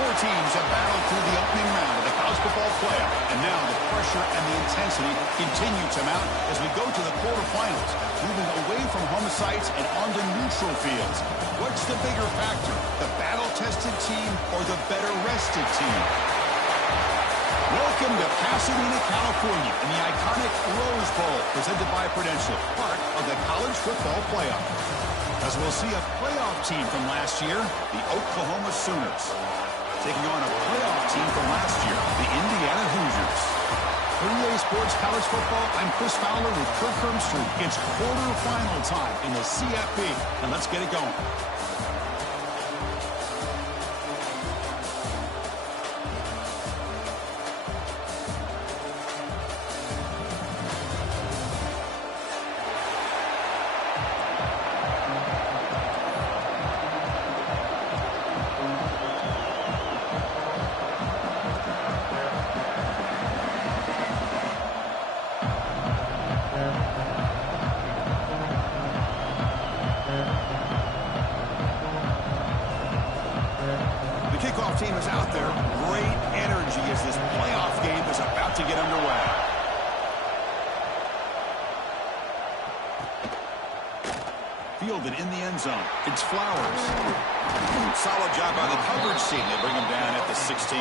Four teams have battled through the opening round of the college football playoff, and now the pressure and the intensity continue to mount as we go to the quarterfinals, moving away from home sites and onto neutral fields. What's the bigger factor, the battle-tested team or the better-rested team? Welcome to Pasadena, California, in the iconic Rose Bowl, presented by Prudential, part of the college football playoff. As we'll see a playoff team from last year, the Oklahoma Sooners, taking on a playoff team from last year, the Indiana Hoosiers. For EA Sports College Football, I'm Chris Fowler with Kirk Herbstreit. It's quarterfinal time in the CFP, and let's get it going. Team is out there. Great energy as this playoff game is about to get underway. Fielded in the end zone. It's Flowers. Solid job by the coverage team. They bring him down at the 16.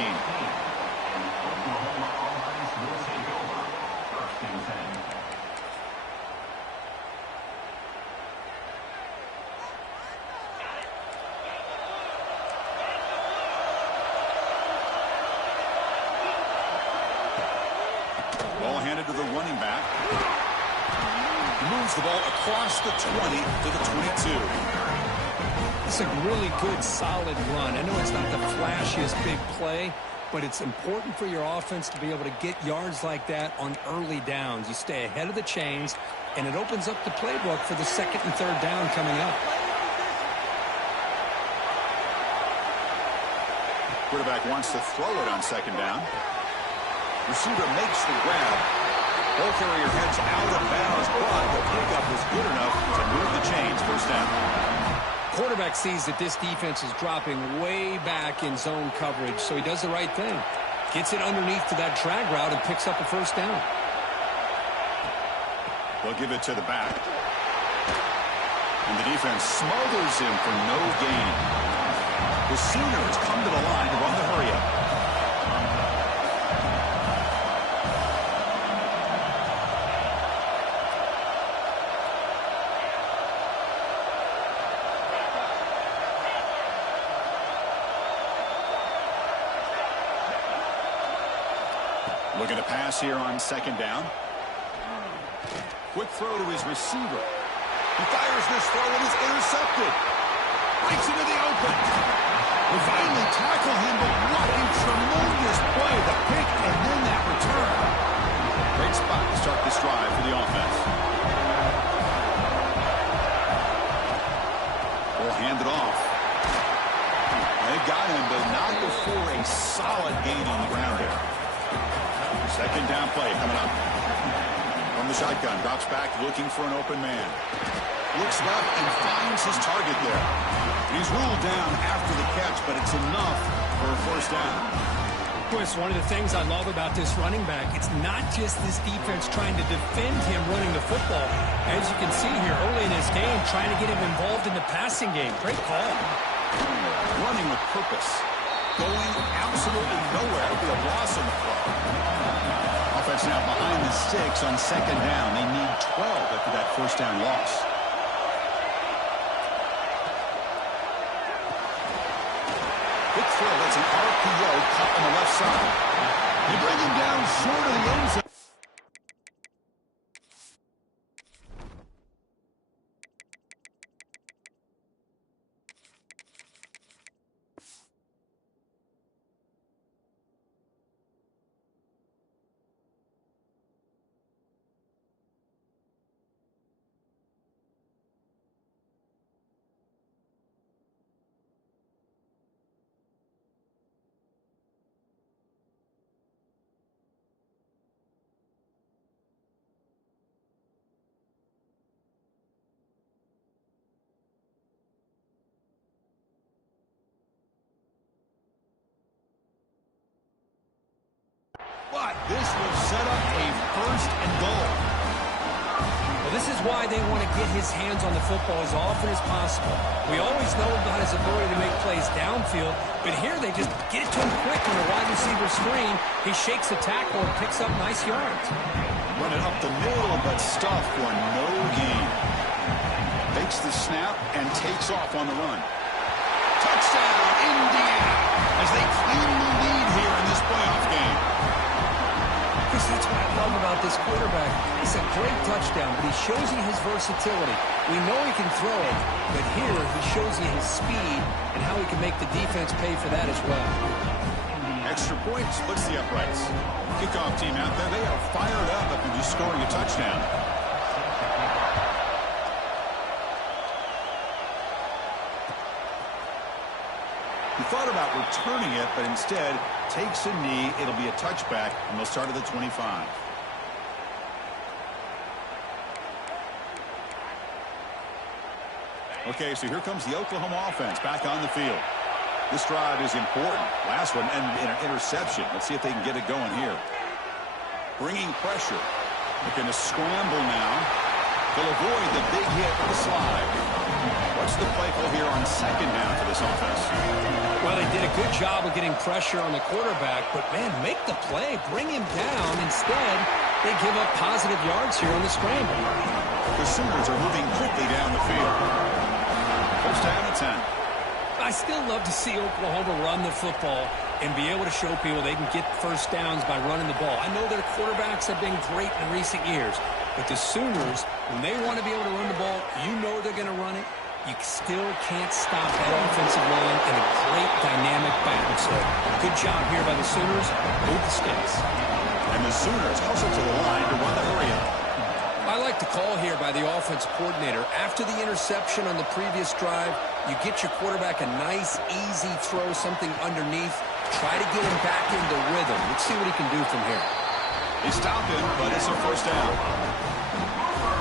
To the running back. Moves the ball across the 20 to the 22. It's a really good, solid run. I know it's not the flashiest big play, but it's important for your offense to be able to get yards like that on early downs. You stay ahead of the chains, and it opens up the playbook for the second and third down coming up. Quarterback wants to throw it on second down. Receiver makes the grab. Ball carrier heads out of bounds, but the pickup is good enough to move the chains. First down. Quarterback sees that this defense is dropping way back in zone coverage, so he does the right thing. Gets it underneath to that drag route and picks up a first down. They'll give it to the back. And the defense smothers him for no gain. The Sooners come to the line to run the hurry-up. Looking to pass here on second down. Quick throw to his receiver. He fires this throw and is intercepted. Breaks into the open. We finally tackle him, but what a tremendous play. The pick and then that return. Great spot to start this drive for the offense. We'll hand it off. They've got him, but not before a solid gain on the ground there. Second down play coming up. From the shotgun, drops back looking for an open man. Looks left and finds his target there. He's ruled down after the catch, but it's enough for a first down. Chris, one of the things I love about this running back, it's not just this defense trying to defend him running the football. As you can see here early in his game, trying to get him involved in the passing game. Great call. Running with purpose. Going absolutely nowhere. It'll be a loss on the play. Offense now behind the sticks on second down. They need 12 after that first down loss. Quick throw. That's an RPO caught on the left side. They bring him down short of the end zone. set up a first and goal. Well, this is why they want to get his hands on the football as often as possible. We always know about his ability to make plays downfield, but here they just get it to him quick on a wide receiver screen. He shakes the tackle and picks up nice yards. Running up the middle, but stuff for no gain. Takes the snap and takes off on the run. Touchdown, Indiana, as they claim the lead here in this playoff game. Chris, that's what I love about this quarterback. It's a great touchdown, but he shows you his versatility. We know he can throw it, but here he shows you his speed and how he can make the defense pay for that as well. Extra point splits the uprights. Kickoff team out there, they are fired up after just scoring a touchdown. He thought about returning it, but instead takes a knee. It'll be a touchback, and they'll start at the 25. Okay, so here comes the Oklahoma offense back on the field. This drive is important. Last one, and an interception. Let's see if they can get it going here. Bringing pressure. Looking to scramble now. They'll avoid the big hit with the slide. What's the play call here on second down for this offense? Well, they did a good job of getting pressure on the quarterback, but, man, make the play. Bring him down. Instead, they give up positive yards here on the scramble. The Sooners are moving quickly down the field. First down at 10. I still love to see Oklahoma run the football and be able to show people they can get first downs by running the ball. I know their quarterbacks have been great in recent years, but the Sooners, when they want to be able to run the ball, you know they're going to run it. You still can't stop that offensive line and a great dynamic bounce. So good job here by the Sooners. Move the sticks. And the Sooners hustle to the line to run the hurry up. I like the call here by the offense coordinator. After the interception on the previous drive, you get your quarterback a nice, easy throw, something underneath. Try to get him back into rhythm. Let's see what he can do from here. They stop him, but it's a first down.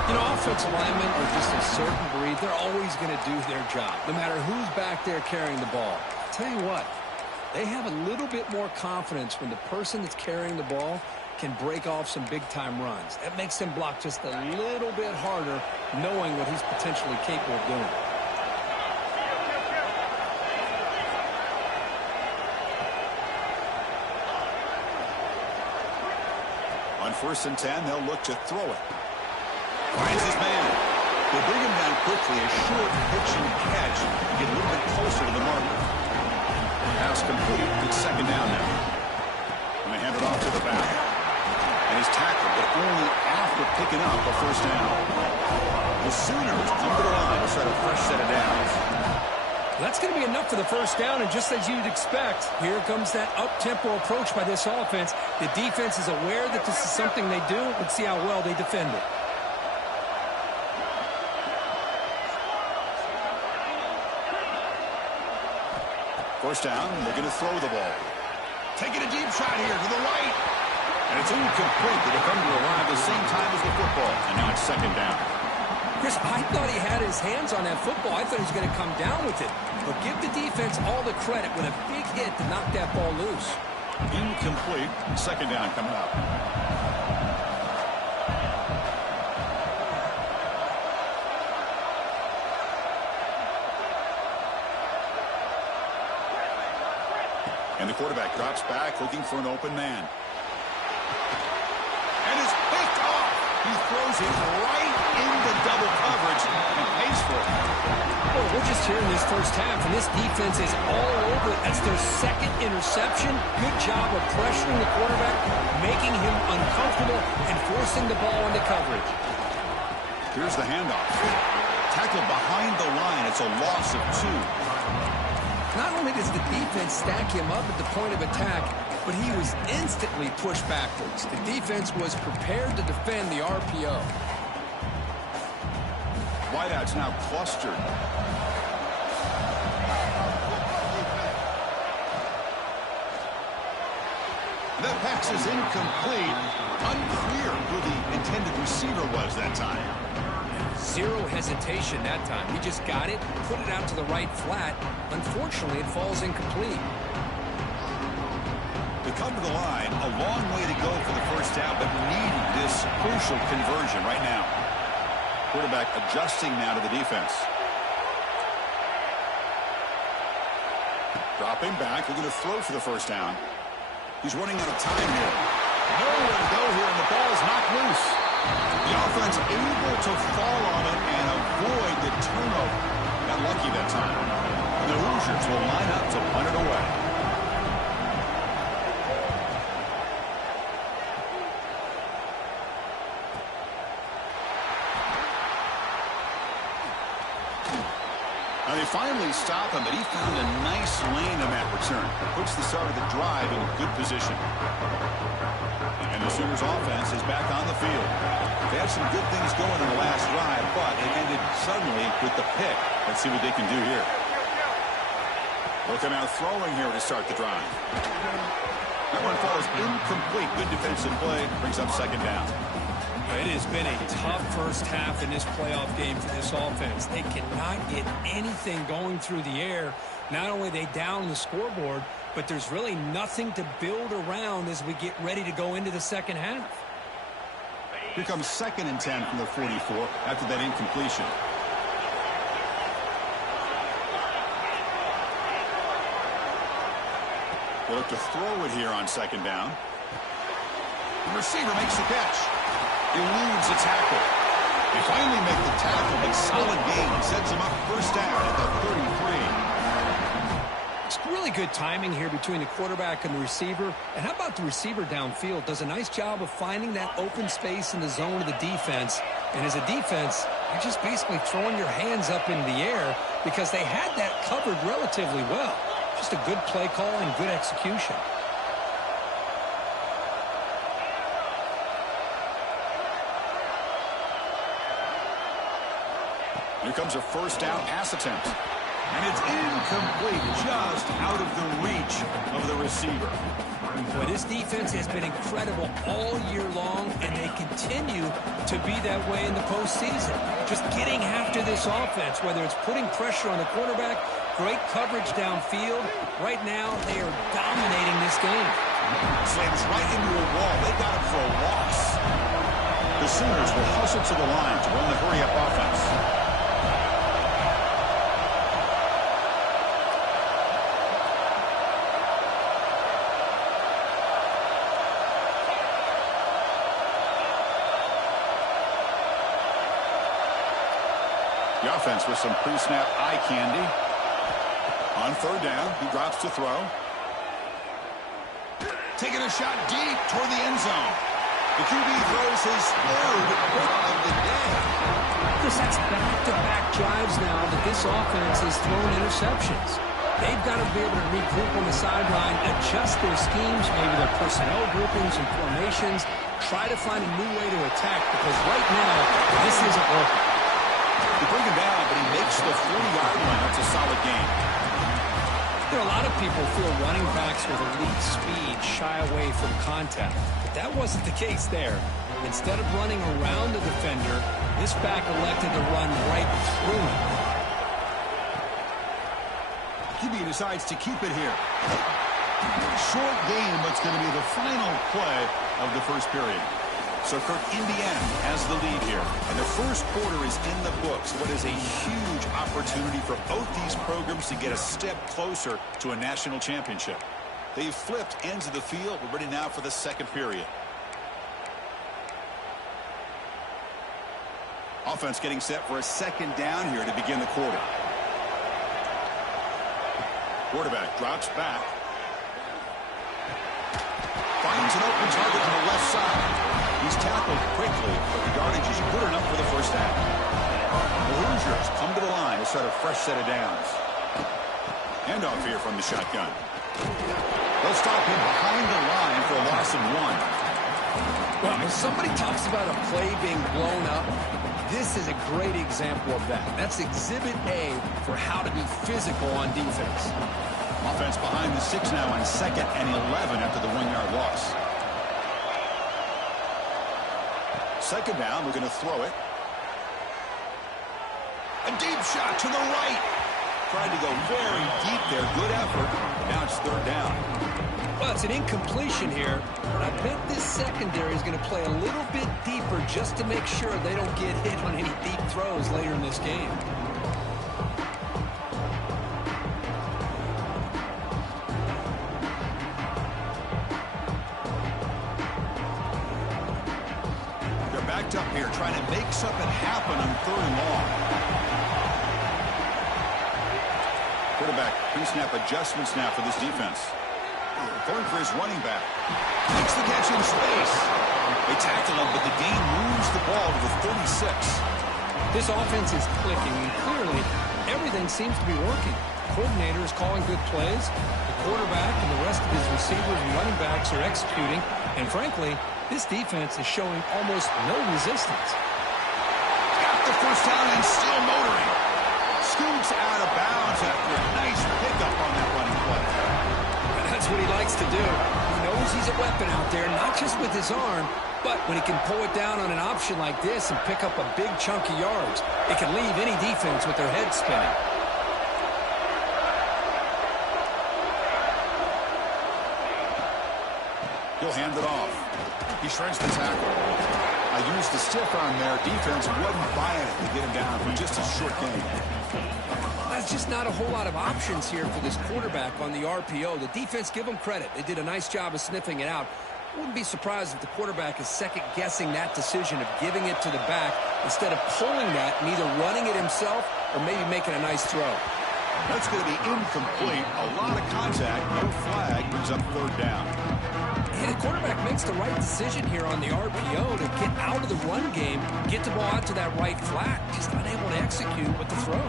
You know, offensive linemen are just a certain breed. They're always going to do their job, no matter who's back there carrying the ball. I'll tell you what, they have a little bit more confidence when the person that's carrying the ball can break off some big-time runs. That makes them block just a little bit harder, knowing what he's potentially capable of doing. On first and 10, they'll look to throw it. Finds his man. They'll bring him down quickly. A short pitch and catch. Get a little bit closer to the marker. Pass complete. It's second down now. And they hand it off to the back. And he's tackled, but only after picking up a first down. The Sooners come to the line to set a fresh set of downs. That's going to be enough for the first down, and just as you'd expect, here comes that up-tempo approach by this offense. The defense is aware that this is something they do. Let's see how well they defend it. First down, looking to throw the ball. Taking a deep shot here to the right. And it's incomplete. The defender arrived at the same time as the football. And now it's second down. Chris, I thought he had his hands on that football. I thought he was going to come down with it. But give the defense all the credit with a big hit to knock that ball loose. Incomplete. Second down coming up. And the quarterback drops back, looking for an open man. And it's picked off. He throws it right into double coverage and pays for it. Well, we're just here in this first half, and this defense is all over it. That's their second interception. Good job of pressuring the quarterback, making him uncomfortable, and forcing the ball into coverage. Here's the handoff. Tackled behind the line. It's a loss of 2. Not only does the defense stack him up at the point of attack, but he was instantly pushed backwards. The defense was prepared to defend the RPO. Wideouts now clustered. That pass is incomplete. Unclear who the intended receiver was that time. Zero hesitation that time. He just got it, put it out to the right flat. Unfortunately, it falls incomplete. The come to the line. A long way to go for the first down, but needing this crucial conversion right now. Quarterback adjusting now to the defense. Dropping back, looking to throw for the first down. He's running out of time here. Nowhere to go here, and the ball's knocked loose. The offense able to fall on it and avoid the turnover. Got lucky that time. And the Hoosiers will line up to punt it away. Now they finally stop him, but he found a nice lane on that return. Puts the start of the drive in good position. And the Sooners offense is back on the field. They had some good things going in the last drive, but it ended suddenly with the pick. Let's see what they can do here. Looking out throwing here to start the drive. That one falls incomplete. Good defensive play. Brings up second down. It has been a tough first half in this playoff game for this offense. They cannot get anything going through the air. Not only are they down the scoreboard, but there's really nothing to build around as we get ready to go into the second half. Here comes 2nd and 10 from the 44 after that incompletion. They look to throw it here on second down. The receiver makes the catch. Eludes the tackle. They finally make the tackle, but solid gain. Sets him up first down at the 33. It's really good timing here between the quarterback and the receiver. And how about the receiver downfield? Does a nice job of finding that open space in the zone of the defense. And as a defense, you're just basically throwing your hands up into the air because they had that covered relatively well. Just a good play call and good execution. Here comes a first down pass attempt. And it's incomplete, just out of the reach of the receiver. Well, this defense has been incredible all year long, and they continue to be that way in the postseason. Just getting after this offense, whether it's putting pressure on the quarterback, great coverage downfield. Right now, they are dominating this game. Slams right into a wall. They got him for a loss. The Sooners will hustle to the line to run the hurry-up offense. The offense with some pre-snap eye candy. On third down, he drops to throw. Taking a shot deep toward the end zone. The QB throws his third pick of the day. That's back-to-back drives now that this offense has thrown interceptions. They've got to be able to regroup on the sideline, adjust their schemes, maybe their personnel groupings and formations, try to find a new way to attack because right now, this isn't working. They bring him down, but he makes the 40-yard line. That's a solid gain. You know, a lot of people feel running backs with elite speed shy away from contact. But that wasn't the case there. Instead of running around the defender, this back elected to run right through him. QB decides to keep it here. Short game, but it's going to be the final play of the first period. So, Kirk, Indiana has the lead here. And the first quarter is in the books. What is a huge opportunity for both these programs to get a step closer to a national championship. They've flipped ends of the field. We're ready now for the second period. Offense getting set for a second down here to begin the quarter. Quarterback drops back. Finds an open target on the left side. He's tackled quickly, but the yardage is good enough for the first down. The Hoosiers come to the line to start a fresh set of downs. Handoff here from the shotgun. They'll stop him behind the line for a loss of 1. Well, when somebody talks about a play being blown up, this is a great example of that. That's Exhibit A for how to be physical on defense. Offense behind the 6 now on 2nd and 11 after the 1-yard loss. Second down, we're going to throw it. A deep shot to the right. Tried to go very deep there. Good effort. Now it's third down. Well, Well, it's an incompletion here, but I bet this secondary is going to play a little bit deeper just to make sure they don't get hit on any deep throws later in this game. They're backed up here trying to make something happen on 3rd and long. Quarterback pre-snap adjustments now for this defense. Going for his running back. Makes the catch in space. They tackle him, but the gain moves the ball to the 36. This offense is clicking, and clearly everything seems to be working. The coordinator is calling good plays. The quarterback and the rest of his receivers and running backs are executing. And frankly, this defense is showing almost no resistance. Got the first down and still motoring. Scoots out of bounds after a nice pickup on that running play. That's what he likes to do. He knows he's a weapon out there, not just with his arm, but when he can pull it down on an option like this and pick up a big chunk of yards, it can leave any defense with their head spinning. He'll hand it off. He shrinks the tackle. I used the stiff arm there. Defense wasn't buying it to get him down for just a short game. There's just not a whole lot of options here for this quarterback on the RPO. The defense, give them credit. They did a nice job of sniffing it out. Wouldn't be surprised if the quarterback is second-guessing that decision of giving it to the back instead of pulling that and either running it himself or maybe making a nice throw. That's going to be incomplete. A lot of contact. No flag. Brings up 3rd down. Yeah, the quarterback makes the right decision here on the RPO to get out of the run game, get the ball out to that right flat. Just unable to execute with the throw.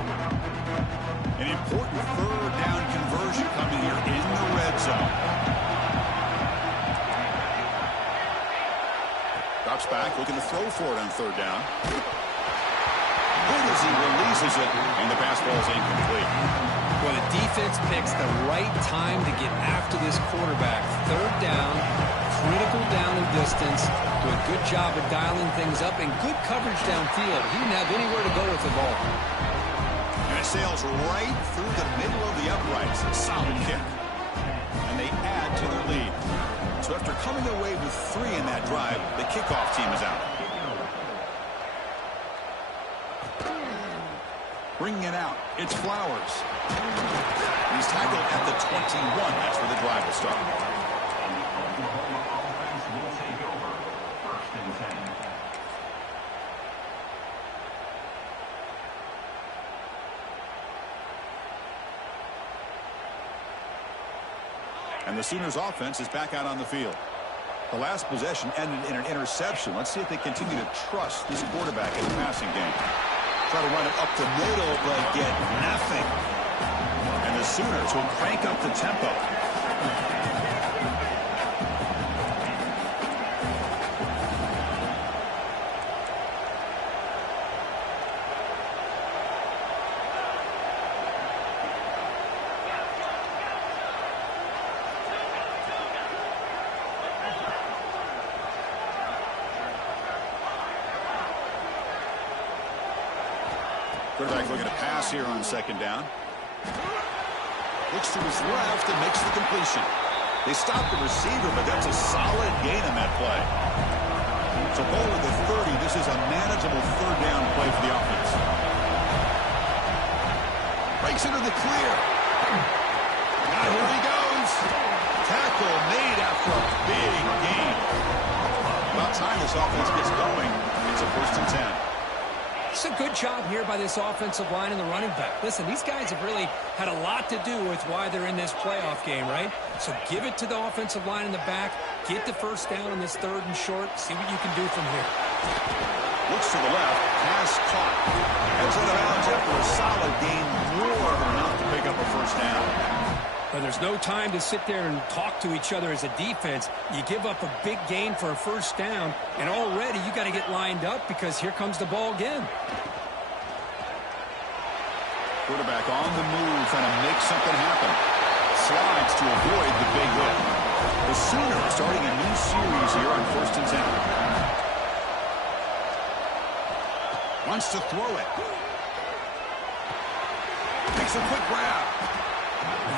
An important 3rd down conversion coming here in the red zone. Drops back, looking to throw for it on 3rd down. Good as he releases it, and the pass ball is incomplete. Well, the defense picks the right time to get after this quarterback. 3rd down, critical down and distance. Do a good job of dialing things up and good coverage downfield. He didn't have anywhere to go with the ball. And it sails right through the middle of the uprights. A solid kick. And they add to their lead. So after coming away with 3 in that drive, the kickoff team is out. Bringing it out, it's Flowers. He's tackled at the 21. That's where the drive will start. And the Sooners offense is back out on the field. The last possession ended in an interception. Let's see if they continue to trust this quarterback in the passing game. Try to run it up the middle, but get nothing. And the Sooners will crank up the tempo. Quarterback looking to pass here on 2nd down. Looks to his left and makes the completion. They stop the receiver, but that's a solid gain on that play. So ball at the 30. This is a manageable 3rd down play for the offense. Breaks into the clear. Now here he goes. Tackle made after a big gain. About time this offense gets going. It's a 1st and 10. It's a good job here by this offensive line and the running back. Listen, these guys have really had a lot to do with why they're in this playoff game, right? So give it to the offensive line in the back. Get the 1st down on this 3rd and short. See what you can do from here. Looks to the left. Pass caught. Heads out of bounds after a solid gain. More than enough to pick up a 1st down. But there's no time to sit there and talk to each other as a defense. You give up a big gain for a 1st down, and already you got to get lined up because here comes the ball again. Quarterback on the move, trying to make something happen. Slides to avoid the big hit. The Sooners starting a new series here on 1st and 10. Wants to throw it. Makes a quick grab.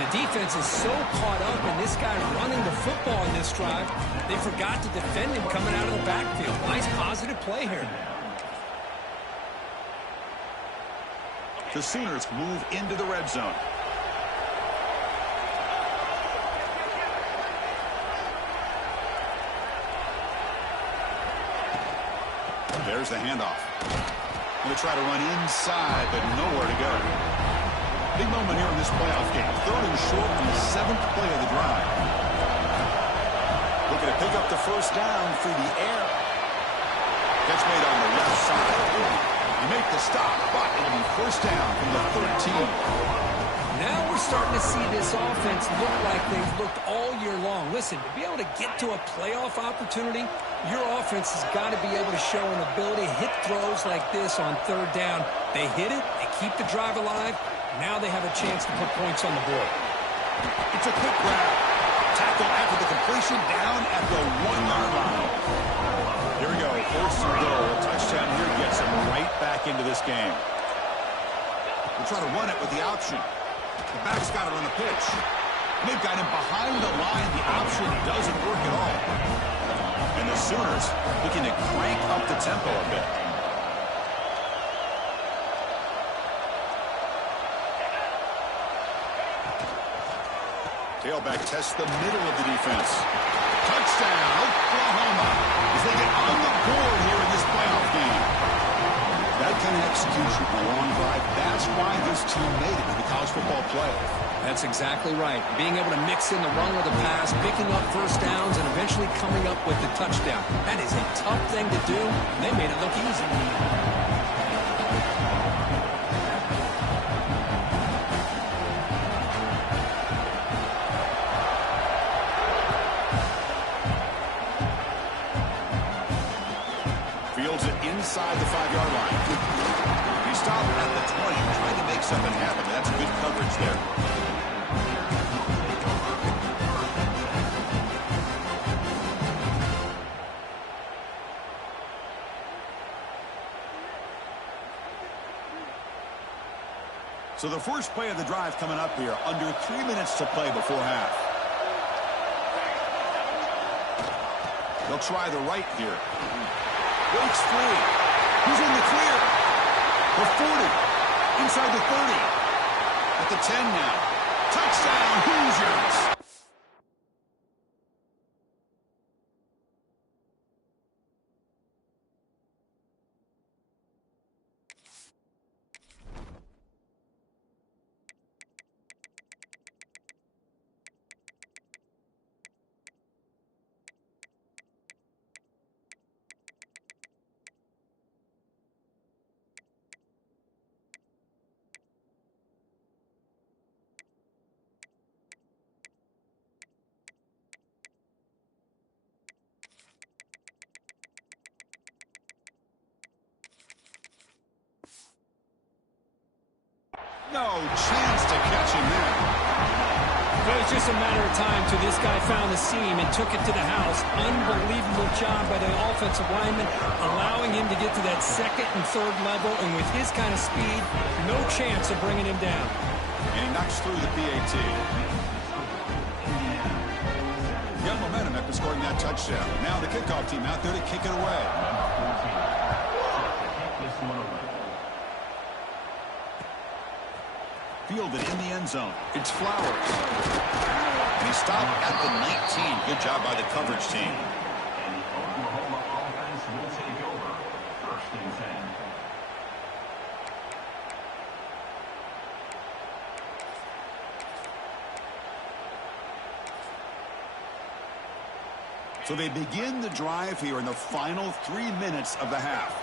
the defense is so caught up in this guy running the football in this drive, they forgot to defend him coming out of the backfield. Nice positive play here. The Sooners move into the red zone. There's the handoff. Going to try to run inside, but nowhere to go. Big moment here in this playoff game. 3rd and short on the 7th play of the drive. Looking to pick up the first down through the air. Catch made on the left side. You make the stop, but it'll be first down from the 13. Now we're starting to see this offense look like they've looked all year long. Listen, to be able to get to a playoff opportunity, your offense has got to be able to show an ability to hit throws like this on 3rd down. They hit it, they keep the drive alive. Now they have a chance to put points on the board. It's a quick grab. Tackle after the completion, down at the 1-yard line. Here we go, 1st and goal. A touchdown here gets them right back into this game. We'll try to run it with the option. The back's got it on the pitch. They've got him behind the line. The option doesn't work at all. And the Sooners looking to crank up the tempo a bit. Tailback tests the middle of the defense. Touchdown, Oklahoma, as they get on the board here in this playoff game. That kind of execution on a long drive, that's why this team made it in the college football playoff. That's exactly right. Being able to mix in the run with the pass, picking up first downs, and eventually coming up with the touchdown. That is a tough thing to do. They made it look easy. Fields it inside the 5-yard line. He stopped at the 20, trying to make something happen. That's good coverage there. So the first play of the drive coming up here, under 3 minutes to play before half. They'll try the right here. Breaks free. Who's in the clear? The 40. Inside the 30. At the 10 now. Touchdown, Hoosiers! No chance to catch him there. It was just a matter of time till this guy found the seam and took it to the house. Unbelievable job by the offensive lineman, allowing him to get to that 2nd and 3rd level, and with his kind of speed, no chance of bringing him down. And he knocks through the PAT. Got momentum after scoring that touchdown. Now the kickoff team out there to kick it away. Fielded in the end zone. It's Flowers. And he stopped at the 19. Good job by the coverage team. And the Oklahoma offense will take over. 1st and 10. So they begin the drive here in the final 3 minutes of the half.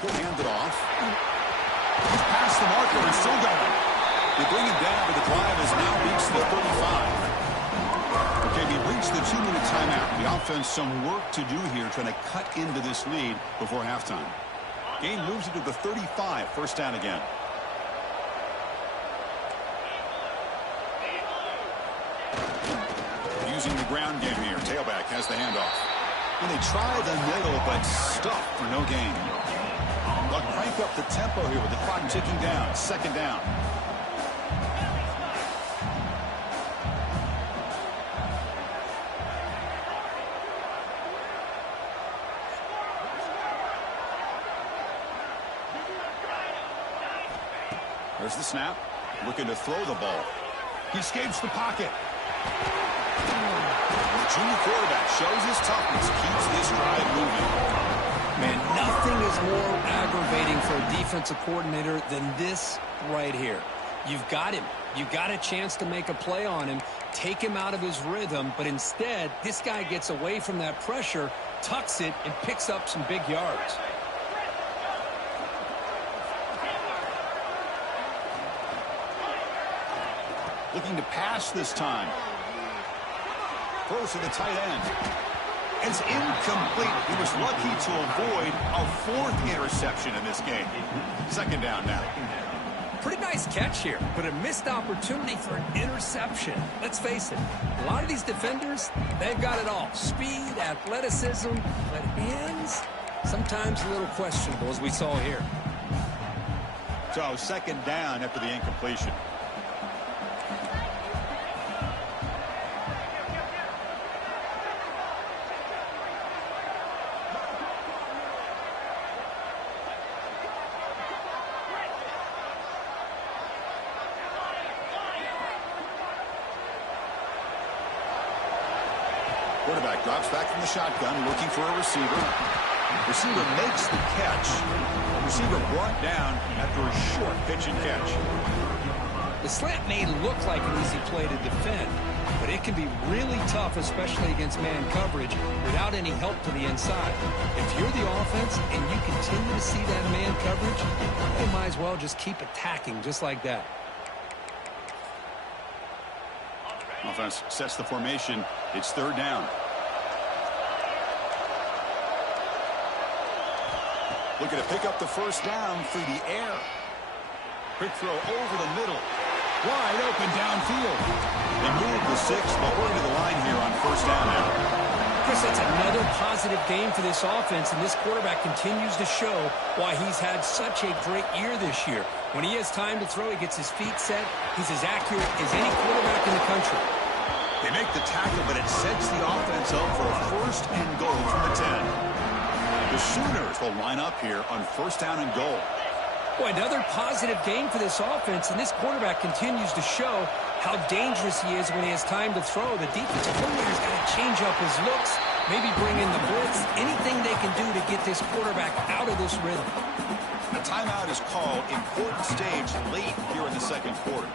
He'll hand it off. He's past the marker and still going. They bring him down, but the drive has now reached the 35. Okay, we reached the 2-minute timeout. The offense some work to do here, trying to cut into this lead before halftime. Game moves into the 35. First down again. Using the ground game here. Tailback has the handoff. And they try the middle, but stuck for no gain. They'll crank up the tempo here with the clock ticking down. Second down. There's the snap. Looking to throw the ball. He escapes the pocket. The junior quarterback shows his toughness, keeps this drive moving. Man, nothing is more aggravating for a defensive coordinator than this right here. You've got him. You've got a chance to make a play on him, take him out of his rhythm, but instead, this guy gets away from that pressure, tucks it, and picks up some big yards. Looking to pass this time. Throws to the tight end. It's incomplete. He was lucky to avoid a fourth interception in this game. Second down now. Pretty nice catch here, but a missed opportunity for an interception. Let's face it, a lot of these defenders, they've got it all. Speed, athleticism, but hands, sometimes a little questionable, as we saw here. So second down after the incompletion. Quarterback drops back from the shotgun, looking for a receiver. Receiver makes the catch. Receiver brought down after a short pitch and catch. The slant may look like an easy play to defend, but it can be really tough, especially against man coverage, without any help to the inside. If you're the offense and you continue to see that man coverage, you might as well just keep attacking just like that. Offense sets the formation. It's third down. Looking to pick up the first down through the air. Quick throw over the middle. Wide open downfield. They move the 6, but we're into the line here on first down now. Chris, it's another positive game for this offense, and this quarterback continues to show why he's had such a great year this year. When he has time to throw, he gets his feet set. He's as accurate as any quarterback in the country. They make the tackle, but it sets the offense up for a first and goal from the 10. The Sooners will line up here on first down and goal. Boy, another positive game for this offense, and this quarterback continues to show how dangerous he is when he has time to throw. The defensive coordinator's got to change up his looks, maybe bring in the blitz, anything they can do to get this quarterback out of this rhythm. A timeout is called. Important stage late here in the second quarter.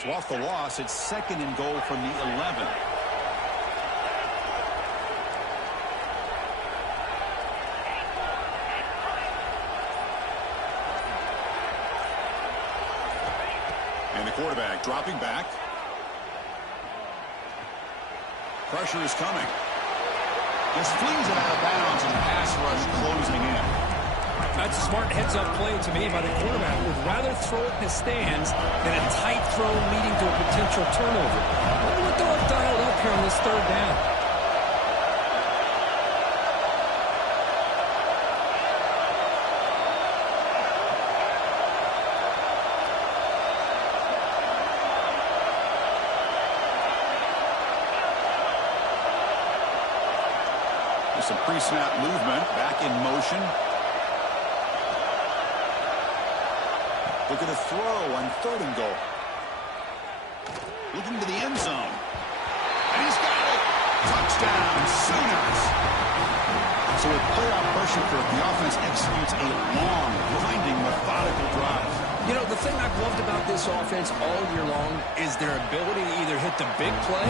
So off the loss, it's second and goal from the 11. And the quarterback dropping back. Pressure is coming. Just flings it out of bounds, and the pass rush closing in. That's a smart heads-up play to me by the quarterback. Would rather throw it in the stands than a tight throw leading to a potential turnover. I wonder what they'll have dialed up here on this third down. There's some pre-snap movement, back in motion. Looking to throw on third and goal. Looking to the end zone. And he's got it. Touchdown, Sooners. So with playoff pressure, the offense executes a long, grinding, methodical drive. You know, the thing I've loved about this offense all year long is their ability to either hit the big play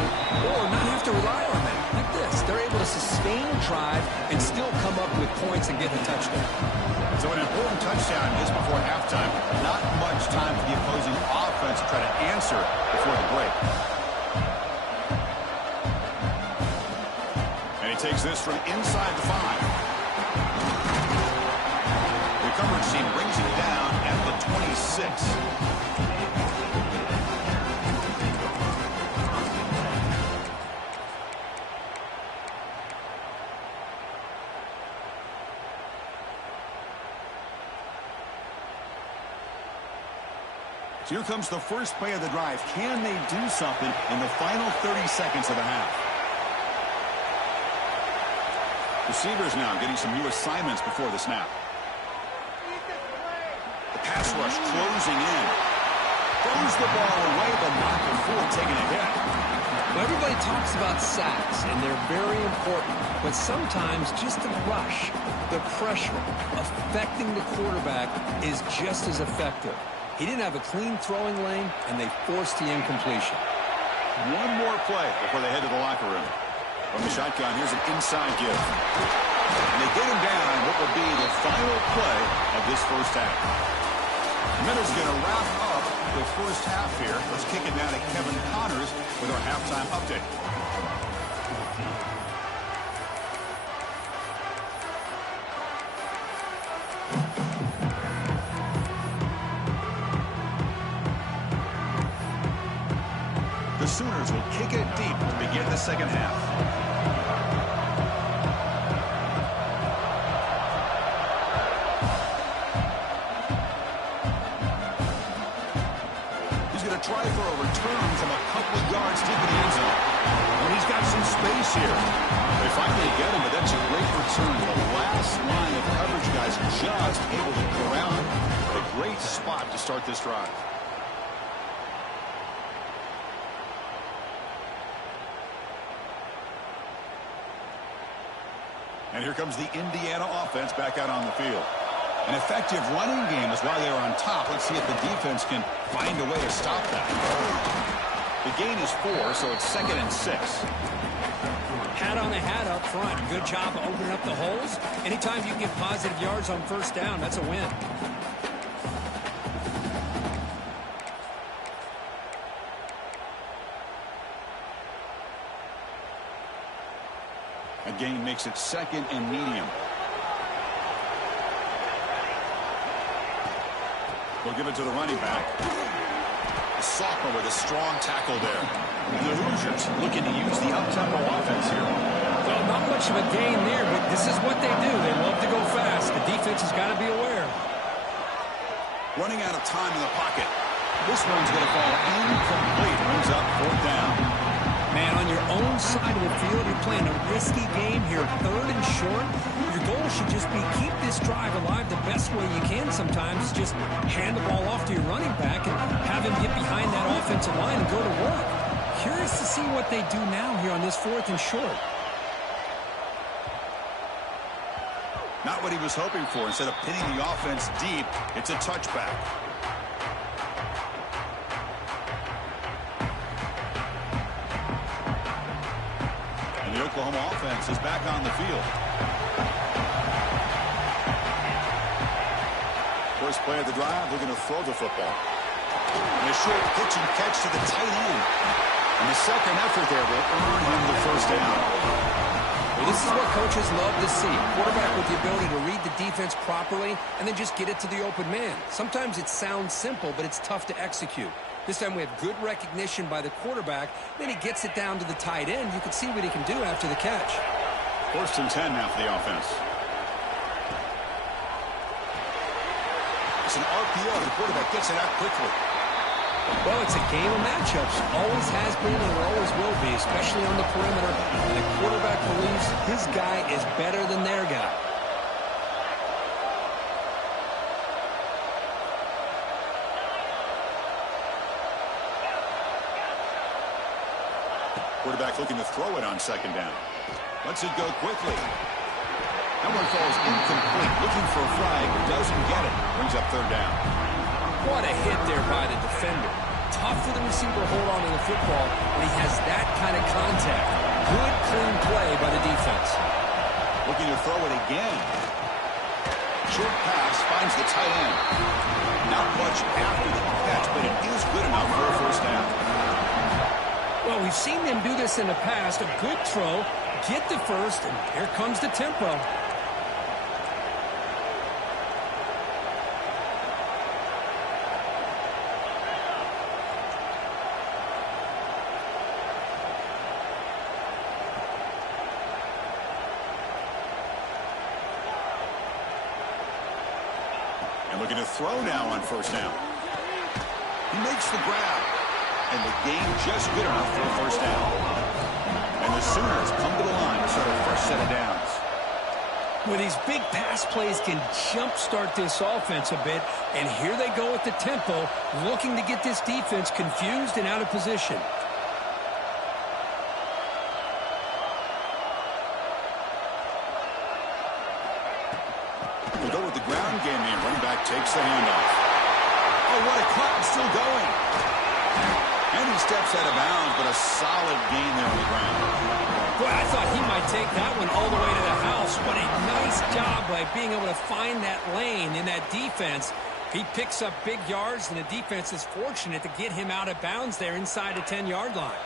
or not have to rely on that. Like this. They're able to sustain a drive and still come up with points and get a touchdown. So an important touchdown is before halftime. Not much time for the opposing offense to try to answer before the break. And he takes this from inside the 5. The coverage team brings it down at the 26. So here comes the first play of the drive. Can they do something in the final 30 seconds of the half? Receivers now getting some new assignments before the snap. The pass rush closing in. Throws the ball away, but not before taking a hit. Well, everybody talks about sacks, and they're very important. But sometimes just the rush, the pressure, affecting the quarterback is just as effective. He didn't have a clean throwing lane, and they forced the incompletion. One more play before they head to the locker room. From the shotgun, here's an inside give. And they get him down on what will be the final play of this first half. Miller's going to wrap up the first half here. Let's kick it down to Kevin Connors with our halftime update. The Sooners will kick it deep to begin the second half. Try for a return from a couple of yards deep in the end zone. And he's got some space here. They finally get him, but that's a great return. The last line of coverage guys just able to corral him. A great spot to start this drive. And here comes the Indiana offense back out on the field. An effective running game is why they are on top. Let's see if the defense can find a way to stop that. The gain is 4, so it's 2nd and 6. Hat on the hat up front. Good job of opening up the holes. Anytime you can get positive yards on first down, that's a win. A gain makes it 2nd and medium. We'll give it to the running back. The sophomore with a strong tackle there. And the Hoosiers looking to use the up-tempo offense here. Well, not much of a gain there, but this is what they do. They love to go fast. The defense has got to be aware. Running out of time in the pocket. This one's going to fall incomplete. Brings up 4th down. Man, on your own side of the field, you're playing a risky game here, 3rd and short. Your goal should just be keep this drive alive the best way you can sometimes. Just hand the ball off to your running back and have him get behind that offensive line and go to work. Curious to see what they do now here on this 4th and short. Not what he was hoping for. Instead of pinning the offense deep, it's a touchback. The Oklahoma offense is back on the field. First play of the drive, they're going to throw the football. And a short pitch and catch to the tight end. And the second effort there will earn him the first down. Well, this is what coaches love to see. Quarterback with the ability to read the defense properly and then just get it to the open man. Sometimes it sounds simple, but it's tough to execute. This time we have good recognition by the quarterback. Then he gets it down to the tight end. You can see what he can do after the catch. 1st and 10 now for the offense. It's an RPO. The quarterback gets it out quickly. Well, it's a game of matchups. Always has been and always will be, especially on the perimeter. And the quarterback believes his guy is better than their guy. Quarterback looking to throw it on 2nd down. Lets it go quickly. That one falls incomplete. Looking for a flag. Doesn't get it. Brings up 3rd down. What a hit there by the defender. Tough for the receiver to hold on to the football when he has that kind of contact. Good, clean play by the defense. Looking to throw it again. Short pass finds the tight end. Not much after the catch, but it is good enough for a first down. Well, we've seen them do this in the past. A good throw, get the first, and here comes the tempo. And looking to throw now on 1st down. He makes the grab. And the gain just good enough for a first down. And the Sooners come to the line to start a fresh set of downs. Well, these big pass plays can jumpstart this offense a bit. And here they go at the tempo, looking to get this defense confused and out of position. We'll go with the ground game here. Running back takes the handoff. Oh, what a cut, and still going. And he steps out of bounds, but a solid gain there on the ground. Boy, I thought he might take that one all the way to the house. What a nice job by being able to find that lane in that defense. He picks up big yards, and the defense is fortunate to get him out of bounds there inside the 10-yard line.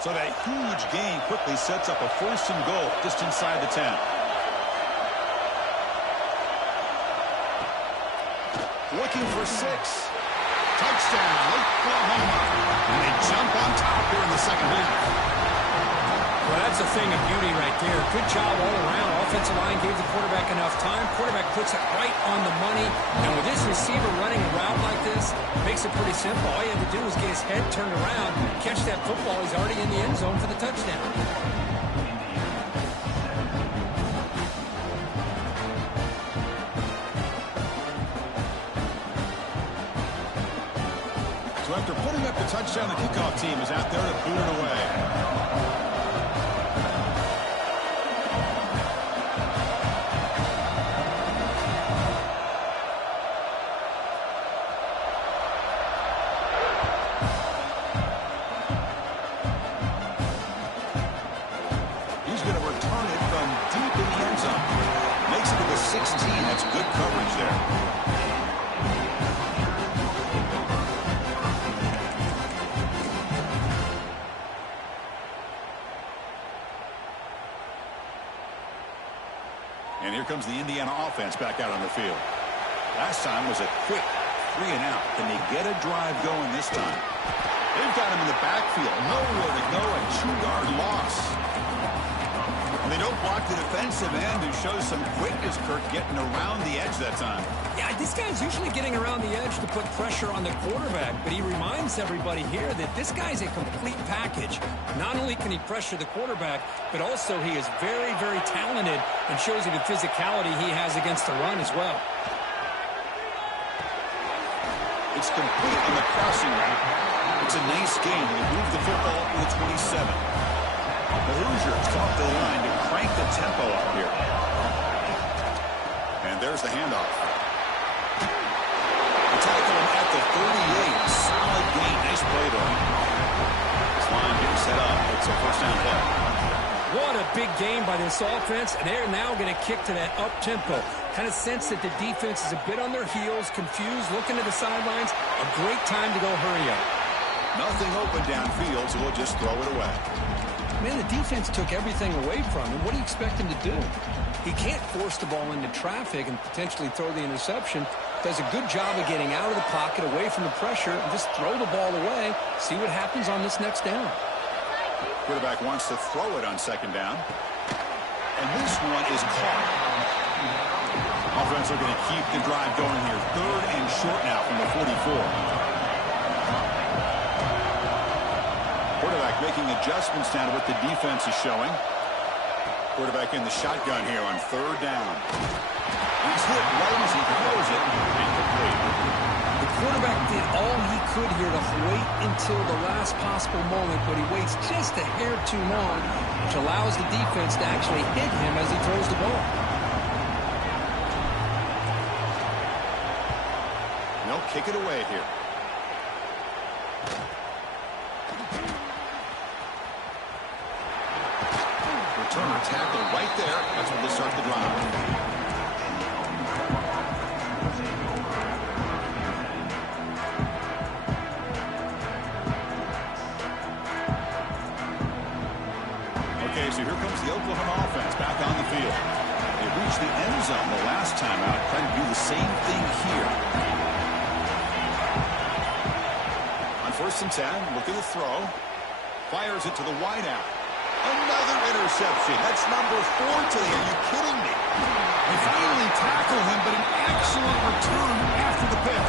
So that huge gain quickly sets up a first and goal just inside the 10. Looking for 6. Touchdown, Oklahoma. And they jump on top here in the second half. Well, that's a thing of beauty right there. Good job all around. Offensive line gave the quarterback enough time. Quarterback puts it right on the money. And with this receiver running a route like this, makes it pretty simple. All you have to do is get his head turned around, catch that football. He's already in the end zone for the touchdown. So after putting up the touchdown, the kickoff team is out there to boot it away. He's going to return it from deep in the end zone. Makes it to the 16. That's good coverage there. And here comes the Indiana offense back out on the field. Last time was a quick 3 and out. Can they get a drive going this time? They've got him in the backfield. Nowhere to go. A 2-yard loss. And they don't block the defensive end, who shows some quickness, Kirk, getting around the edge that time. Yeah, this guy's usually getting around the edge to put pressure on the quarterback, but he reminds everybody here that this guy's a complete package. Not only can he pressure the quarterback, but also he is very, very talented and shows you the physicality he has against the run as well. It's complete on the crossing route. It's a nice game. They move the football up to the 27. The Hoosiers off the line to crank the tempo up here. And there's the handoff. The tackle at the 38. Solid gain. Nice play there. This line getting set up. It's a first down play. What a big game by this offense, and they're now going to kick to that up-tempo. Kind of sense that the defense is a bit on their heels, confused, looking to the sidelines. A great time to go hurry up. Nothing open downfield, so we'll just throw it away. Man, the defense took everything away from him. What do you expect him to do? He can't force the ball into traffic and potentially throw the interception. Does a good job of getting out of the pocket, away from the pressure, and just throw the ball away. See what happens on this next down. Quarterback wants to throw it on second down. And this one is caught. Offense are going to keep the drive going here. 3rd and short now from the 44. Quarterback making adjustments now to what the defense is showing. Quarterback in the shotgun here on 3rd down. He's hit right as he throws it. Incomplete. The quarterback did all he could here to wait until the last possible moment, but he waits just a hair too long, which allows the defense to actually hit him as he throws the ball. They'll kick it away here. Returner tackle right there. That's when they start the drive. Okay, so here comes the Oklahoma offense back on the field. They reached the end zone the last time out, trying to do the same thing here. On 1st and 10, look at the throw. Fires it to the wideout. Another interception. That's number 4 today. Are you kidding me? They finally tackle him, but an excellent return after the pick.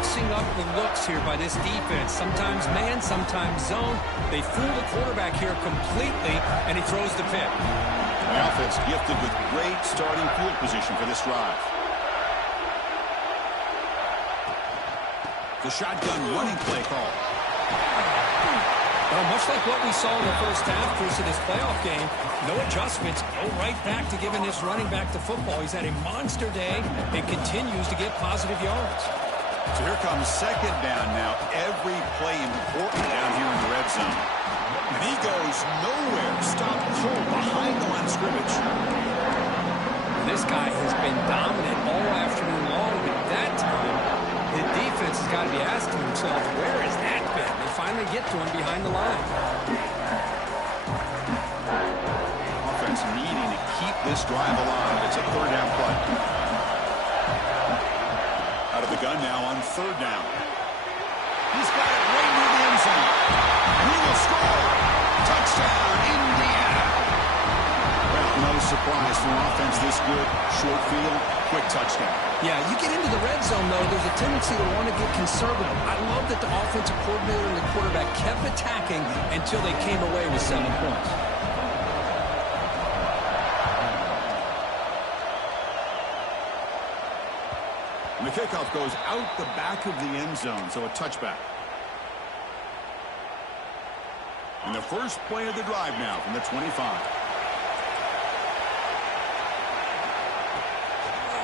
mixing up the looks here by this defense. Sometimes man, sometimes zone. They fool the quarterback here completely, and he throws the pick. The offense gifted with great starting field position for this drive. The shotgun running play call. Well, much like what we saw in the first half, Chris, of this playoff game, no adjustments, go right back to giving this running back to football. He's had a monster day and continues to get positive yards. So here comes second down now. Every play important down here in the red zone. And he goes nowhere. Stop cold behind the line of scrimmage. This guy has been dominant all afternoon long, but that time, the defense has got to be asking themselves, where is that been? They finally get to him behind the line. Offense needing to keep this drive alive. It's a third down play. Out of the gun now on third down. He's got it right near the end zone. He will score. Touchdown, Indiana. Well, no surprise for an offense this good. Short field, quick touchdown. Yeah, you get into the red zone, though, there's a tendency to want to get conservative. I love that the offensive coordinator and the quarterback kept attacking until they came away with 7 points. And the kickoff goes out the back of the end zone, so a touchback. And the first play of the drive now from the 25.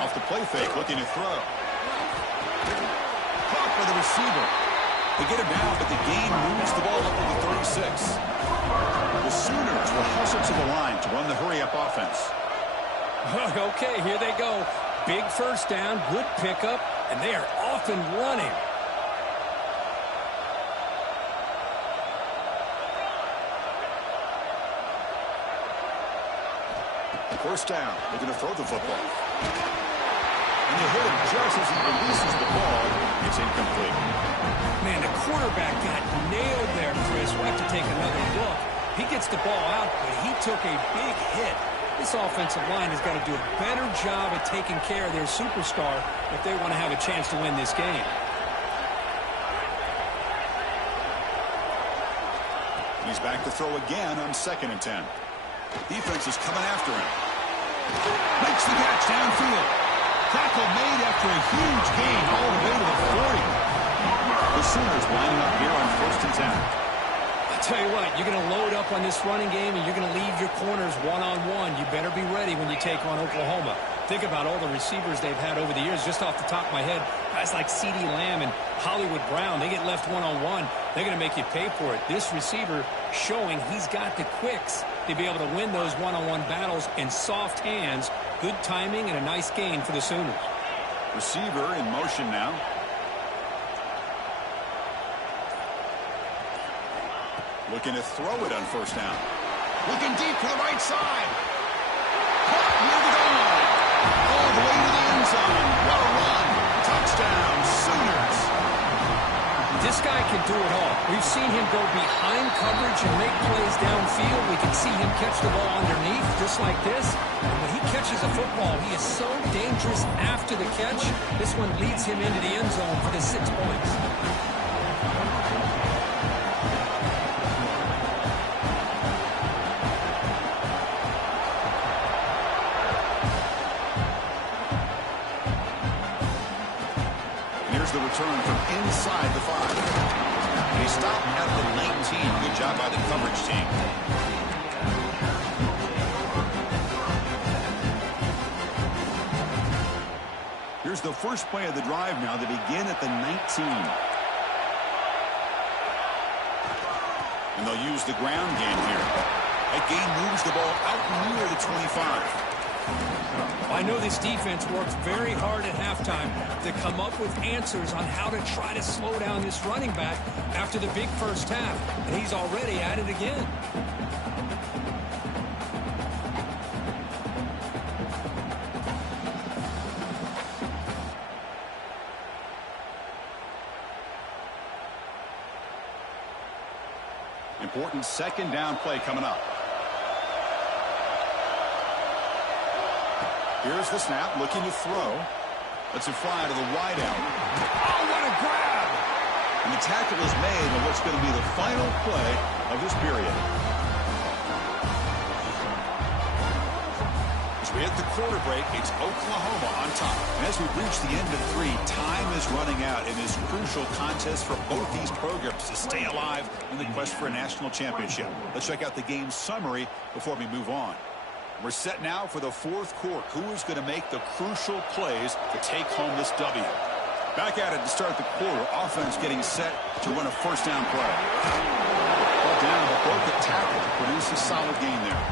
Off the play fake, looking to throw. Caught by the receiver. They get him down, but the game moves the ball up to the 36. The Sooners will hustle to the line to run the hurry-up offense. Okay, here they go. Big first down, good pickup, and they are off and running. First down, looking to throw the football. And you hit him just as he releases the ball. It's incomplete. Man, the quarterback got nailed there, Chris. We'll have to take another look. He gets the ball out, but he took a big hit. This offensive line has got to do a better job at taking care of their superstar if they want to have a chance to win this game. He's back to throw again on 2nd and 10. Defense is coming after him. Makes the catch downfield. Tackle made after a huge gain all the way to the 40. The Sooners lining up here on 1st and 10. I'll tell you what, you're going to load up on this running game and you're going to leave your corners one-on-one. You better be ready when you take on Oklahoma. Think about all the receivers they've had over the years. Just off the top of my head, guys like CeeDee Lamb and Hollywood Brown, they get left one-on-one. They're going to make you pay for it. This receiver showing he's got the quicks to be able to win those one-on-one battles in soft hands. Good timing and a nice gain for the Sooners. Receiver in motion now. Looking to throw it on 1st down. Looking deep to the right side. Caught near the goal line. All the way to the end zone. What a run. Touchdown, Sooners. This guy can do it all. We've seen him go behind coverage and make plays downfield. We can see him catch the ball underneath just like this. And when he catches a football, he is so dangerous after the catch. This one leads him into the end zone for the 6 points. The return from inside the 5. And he stopped at the 19. Good job by the coverage team. Here's the first play of the drive now. They begin at the 19. And they'll use the ground game here. That game moves the ball out near the 25. I know this defense works very hard at halftime to come up with answers on how to try to slow down this running back after the big first half. And he's already at it again. Important 2nd down play coming up. Here's the snap, looking to throw. Lets it fly to the wideout. Oh, what a grab! And the tackle is made on what's going to be the final play of this period. As we hit the quarter break, it's Oklahoma on top. And as we reach the end of 3, time is running out in this crucial contest for both these programs to stay alive in the quest for a national championship. Let's check out the game summary before we move on. We're set now for the 4th quarter. Who is going to make the crucial plays to take home this W? Back at it to start the quarter. Offense getting set to run a first down play. Ball down, but broke the tackle to produce a solid gain there.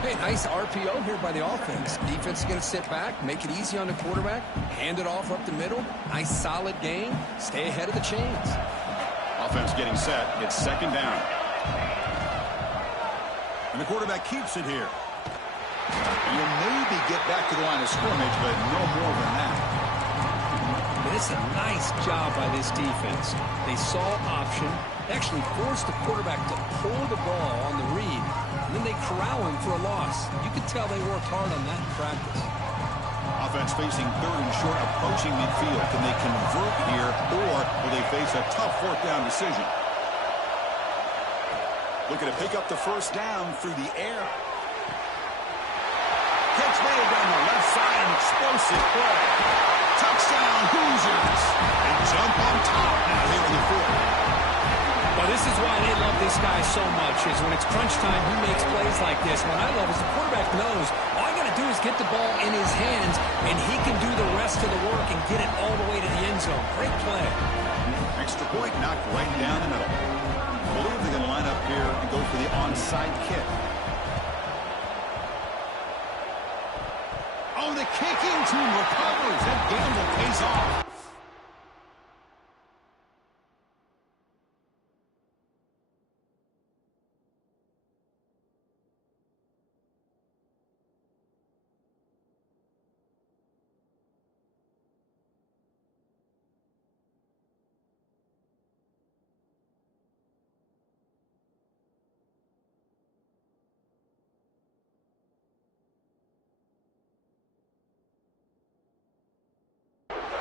Hey, nice RPO here by the offense. Defense is going to sit back, make it easy on the quarterback, hand it off up the middle. Nice solid gain. Stay ahead of the chains. Offense getting set. It's 2nd down. And the quarterback keeps it here. You'll maybe get back to the line of scrimmage, but no more than that. But it's a nice job by this defense. They saw option, actually forced the quarterback to pull the ball on the read, and then they corral him for a loss. You could tell they worked hard on that in practice. Offense facing 3rd and short, approaching midfield. Can they convert here, or will they face a tough 4th down decision? Looking to pick up the first down through the air. Catch made down the left side, an explosive play. Touchdown, Hoosiers. They jump on top now here in the 4th. Well, this is why they love this guy so much, is when it's crunch time, he makes plays like this. What I love is the quarterback knows all I got to do is get the ball in his hands, and he can do the rest of the work and get it all the way to the end zone. Great play. Extra point knocked right down the middle. I believe they're going to line up here and go for the onside kick. Oh, the kicking team recovers. That gamble pays off.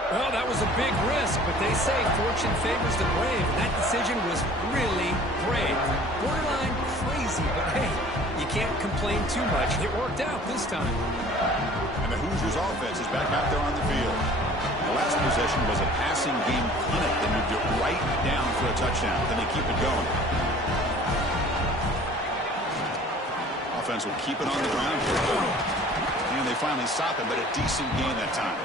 Well, that was a big risk, but they say fortune favors the brave. That decision was really brave. Borderline crazy, but hey, you can't complain too much. It worked out this time. And the Hoosiers offense is back out there on the field. The last possession was a passing game clinic. They moved it right down for a touchdown. Then they keep it going. Offense will keep it on the ground. And they finally stop it, but a decent gain that time.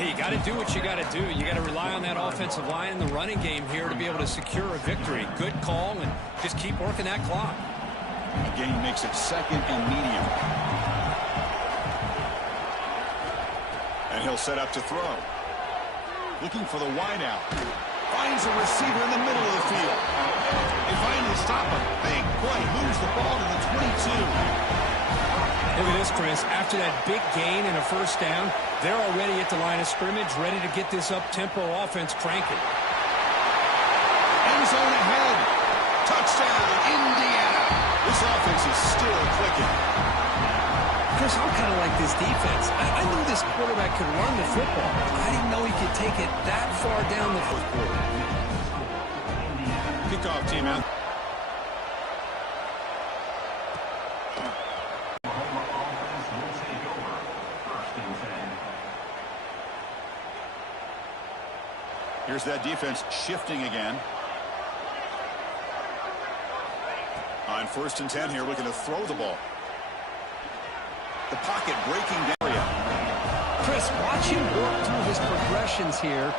Hey, you got to do what you got to do. You got to rely on that offensive line and the running game here to be able to secure a victory. Good call, and just keep working that clock. A gain makes it 2nd and medium. And he'll set up to throw. Looking for the wideout. Finds a receiver in the middle of the field. They finally stop him. Big play. Moves the ball to the 22. Look at this, Chris. After that big gain and a first down, they're already at the line of scrimmage, ready to get this up-tempo offense cranking. End zone ahead. Touchdown, Indiana. This offense is still clicking. Chris, I'm kind of like this defense. I knew this quarterback could run the football. I didn't know he could take it that far down the 4th quarter. Kickoff team out. Here's that defense shifting again. On 1st and 10 here, looking to throw the ball. The pocket breaking down. Chris, watch him work through his progressions here.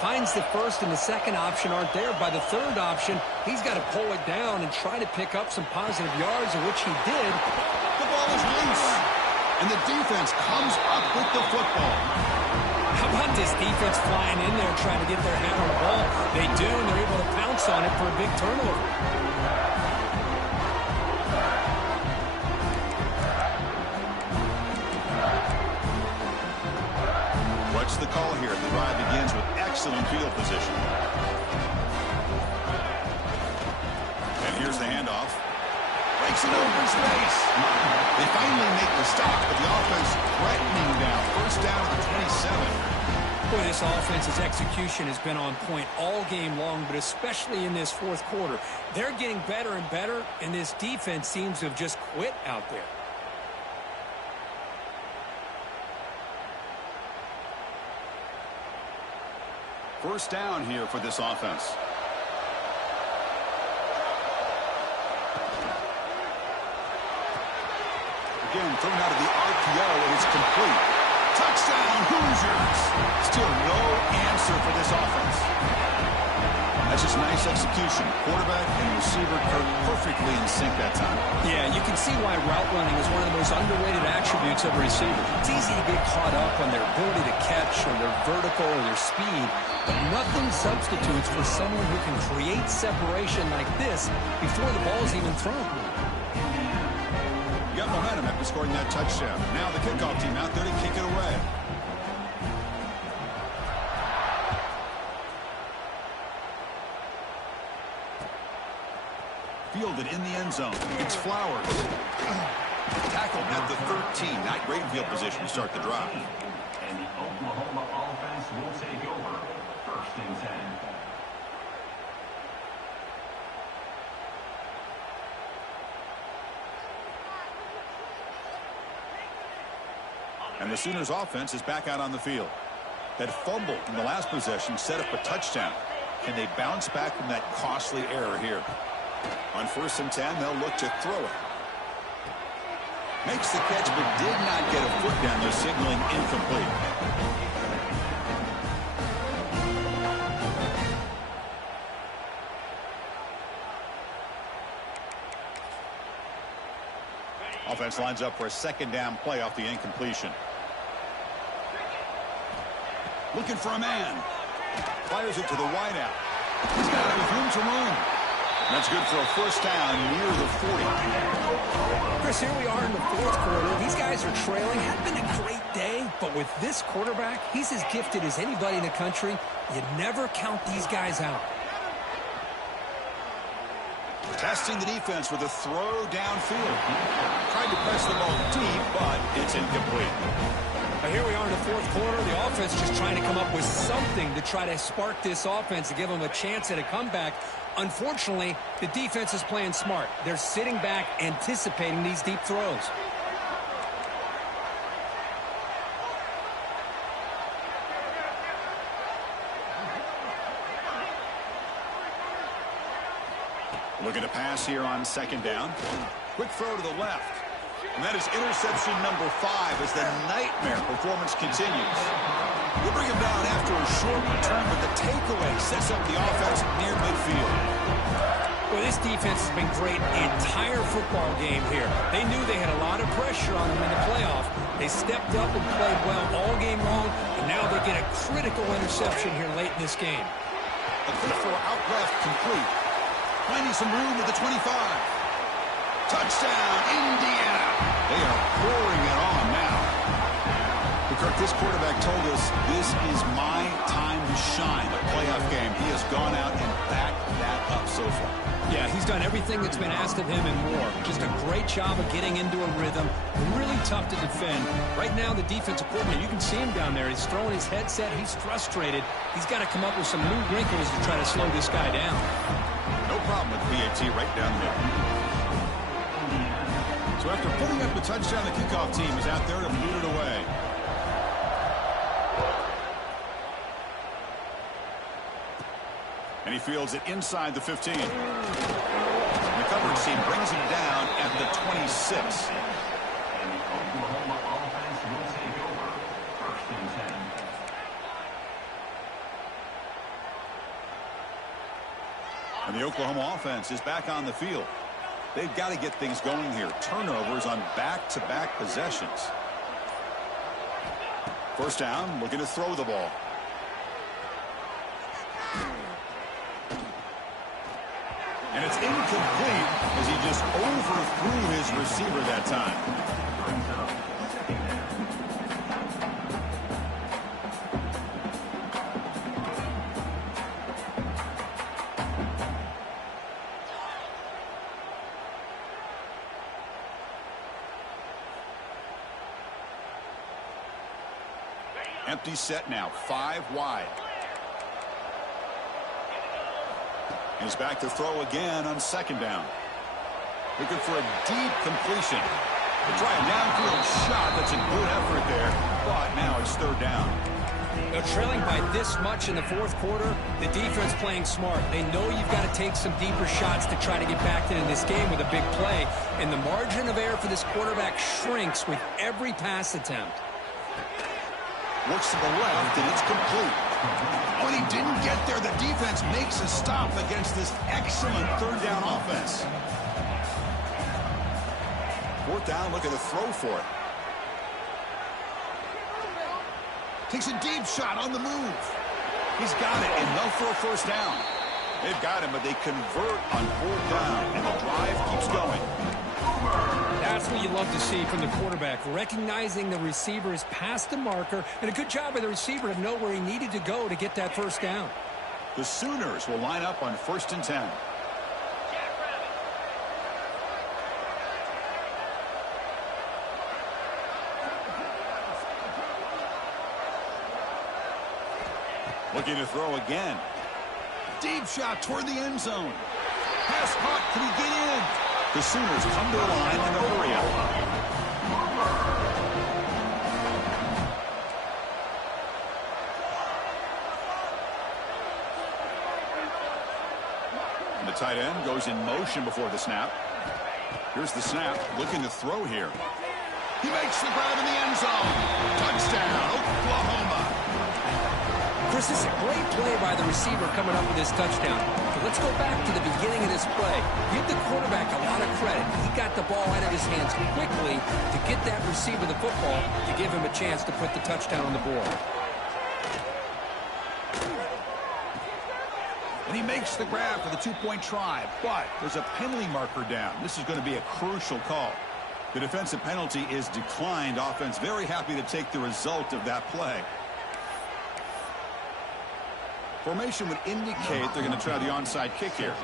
Finds the first and the second option aren't there. By the 3rd option, he's got to pull it down and try to pick up some positive yards, of which he did. The ball is loose, and the defense comes up with the football. How about this defense flying in there trying to get their hand on the ball? They do, and they're able to pounce on it for a big turnover. What's the call here? The drive begins with excellent field position. And here's the handoff. Breaks an open space. They finally make the stop, but the offense threatening now. First down at the 27. Boy, this offense's execution has been on point all game long, but especially in this fourth quarter. They're getting better and better, and this defense seems to have just quit out there. First down here for this offense. Again, thrown out of the RPO, and it's complete. Touchdown, Hoosiers! Still no answer for this offense. That's just nice execution. Quarterback and receiver perfectly in sync that time. Yeah, you can see why route running is one of the most underrated attributes of a receiver. It's easy to get caught up on their ability to catch or their vertical or their speed, but nothing substitutes for someone who can create separation like this before the ball is even thrown. You got momentum after scoring that touchdown. Now the kickoff team out there to kick it away. Fielded in the end zone. It's Flowers. Tackled at the 13. Not great field position to start the drive. And the Oklahoma offense will take over. First and 10. And the Sooners offense is back out on the field. That fumble in the last possession set up a touchdown. Can they bounce back from that costly error here? On 1st and 10, they'll look to throw it. Makes the catch, but did not get a foot down there, signaling incomplete. Offense lines up for a second down play off the incompletion. Looking for a man. Fires it to the wideout. He's got room to run. That's good for a first down near the 40. Chris, here we are in the fourth quarter. These guys are trailing. Hadn't been a great day, but with this quarterback, he's as gifted as anybody in the country. You never count these guys out. Testing the defense with a throw downfield. Tried to press the ball deep, but it's incomplete. But here we are in the fourth quarter. The offense just trying to come up with something to try to spark this offense to give them a chance at a comeback. Unfortunately, the defense is playing smart. They're sitting back, anticipating these deep throws. Looking to pass here on second down. Quick throw to the left. And that is interception number 5 as the nightmare performance continues. We'll bring him down after a short return, but the takeaway sets up the offense near midfield. Well, this defense has been great the entire football game here. They knew they had a lot of pressure on them in the playoff. They stepped up and played well all game long, and now they get a critical interception here late in this game. A quick throw out left, complete. Finding some room at the 25. Touchdown, Indiana. They are pouring it on now. Kirk, this quarterback told us this is my time to shine. A playoff game. He has gone out and backed that up so far. Yeah, he's done everything that's been asked of him and more. Just a great job of getting into a rhythm. Really tough to defend. Right now, the defensive coordinator, you can see him down there. He's throwing his headset. He's frustrated. He's got to come up with some new wrinkles to try to slow this guy down. No problem with PAT right down there. So after putting up the touchdown, the kickoff team is out there to boot it away. And he fields it inside the 15. The coverage team brings him down at the 26. And the Oklahoma offense will take over. First and 10. And the Oklahoma offense is back on the field. They've got to get things going here. Turnovers on back-to-back possessions. First down, looking to throw the ball. And it's incomplete as he just overthrew his receiver that time. Empty set now, 5 wide. He's back to throw again on 2nd down. Looking for a deep completion. They try a downfield shot. That's a good effort there, but now it's 3rd down. They're trailing by this much in the 4th quarter. The defense playing smart. They know you've got to take some deeper shots to try to get back into this game with a big play. And the margin of error for this quarterback shrinks with every pass attempt. Looks to the left, and it's complete. Oh, and he didn't get there. The defense makes a stop against this excellent 3rd down offense. 4th down, look at the throw for it. Takes a deep shot on the move. He's got it, enough for a 1st down. They've got him, but they convert on 4th down, and the drive keeps going. That's what you love to see from the quarterback, recognizing the receiver is past the marker, and a good job by the receiver to know where he needed to go to get that 1st down. The Sooners will line up on 1st and 10. Looking to throw again. Deep shot toward the end zone. Pass caught. Can he get in? The Sooners come to the line in a hurry-up. And the tight end goes in motion before the snap. Here's the snap. Looking to throw here. He makes the grab in the end zone. Touchdown, Oklahoma. Chris, this is a great play by the receiver coming up with this touchdown. But let's go back to the beginning of this play. Give the quarterback a lot of credit. He got the ball out of his hands quickly to get that receiver the football to give him a chance to put the touchdown on the board. And he makes the grab for the 2-point try, but there's a penalty marker down. This is going to be a crucial call. The defensive penalty is declined. Offense very happy to take the result of that play. Formation would indicate they're going to try the onside kick here.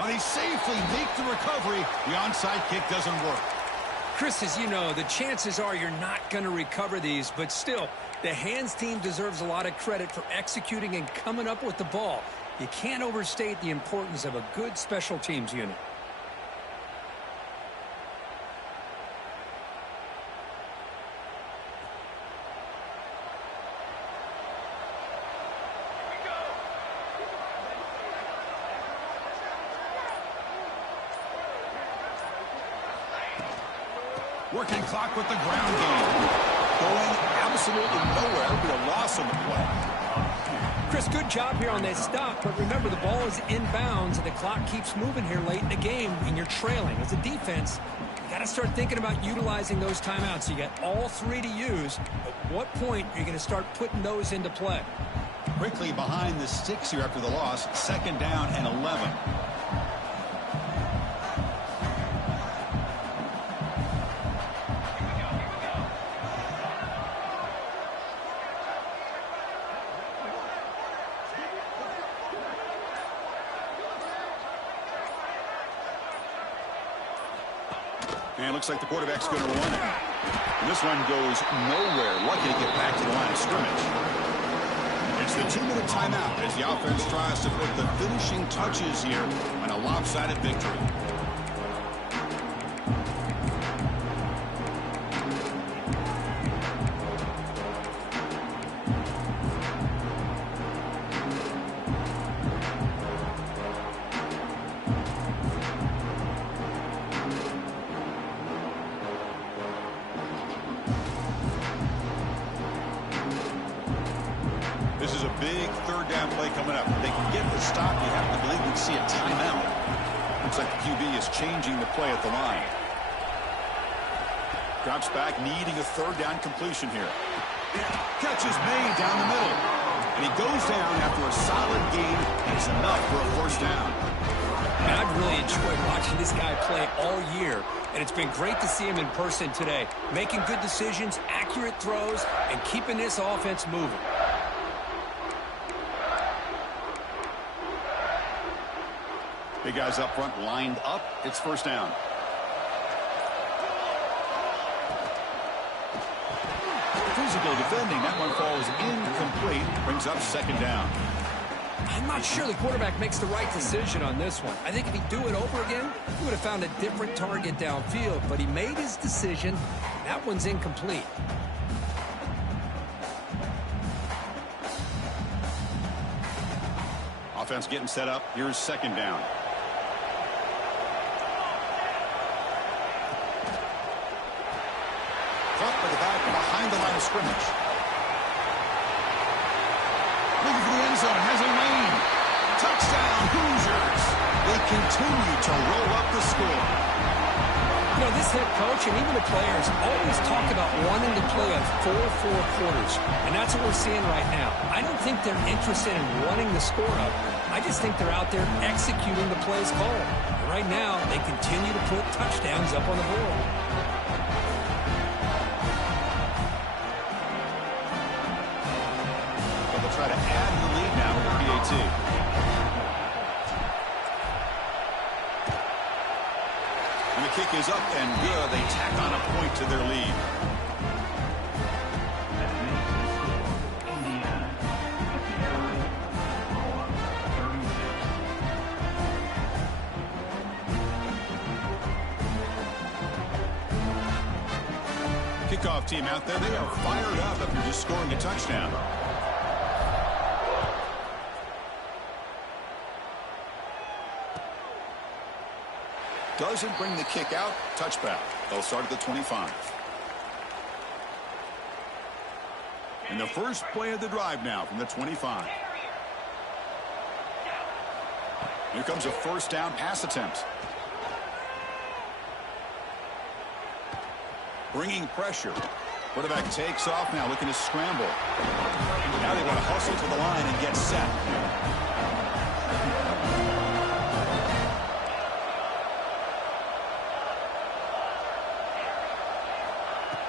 And they safely make the recovery. The onside kick doesn't work. Chris, as you know, the chances are you're not going to recover these, but still, the hands team deserves a lot of credit for executing and coming up with the ball. You can't overstate the importance of a good special teams unit. Working clock with the ground game. Going absolutely nowhere. It'll be a loss on the play. Chris, good job here on that stop, but remember the ball is inbounds and the clock keeps moving here late in the game and you're trailing. As a defense, you got to start thinking about utilizing those timeouts. You got all 3 to use. At what point are you going to start putting those into play? Quickly behind the sticks here after the loss. 2nd down and 11. And looks like the quarterback's going to run it. And this one goes nowhere. Lucky to get back to the line of scrimmage. It's the 2-minute timeout as the offense tries to put the finishing touches here on a lopsided victory. This is a big 3rd down play coming up. If they can get the stop, you have to believe we'd see a timeout. Looks like the QB is changing the play at the line. Drops back, needing a 3rd down completion here. Catch is made down the middle. And he goes down after a solid gain, and it's enough for a 1st down. And I've really enjoyed watching this guy play all year, and it's been great to see him in person today, making good decisions, accurate throws, and keeping this offense moving. Big guys up front lined up. It's first down. Physical defending. That one falls incomplete. Brings up second down. I'm not sure the quarterback makes the right decision on this one. I think if he'd do it over again, he would have found a different target downfield, but he made his decision. That one's incomplete. Offense getting set up. Here's second down. Caught by the back behind the line of scrimmage. Looking for the end zone. Has a lane. Touchdown, Hoosiers. They continue to roll up the score. You know, this head coach and even the players always talk about wanting to play a 4-4 quarters, and that's what we're seeing right now. I don't think they're interested in running the score up. I just think they're out there executing the plays called. And right now, they continue to put touchdowns up on the board. But they'll try to add the lead now with the PAT. And the kick is up and good. They tack on a point to their lead. Kickoff team out there. They are fired up after just scoring a touchdown. Doesn't bring the kick out. Touchback. They'll start at the 25. And the first play of the drive now from the 25. Here comes a first down pass attempt. Bringing pressure. Quarterback takes off now, looking to scramble. Now they want to hustle to the line and get set.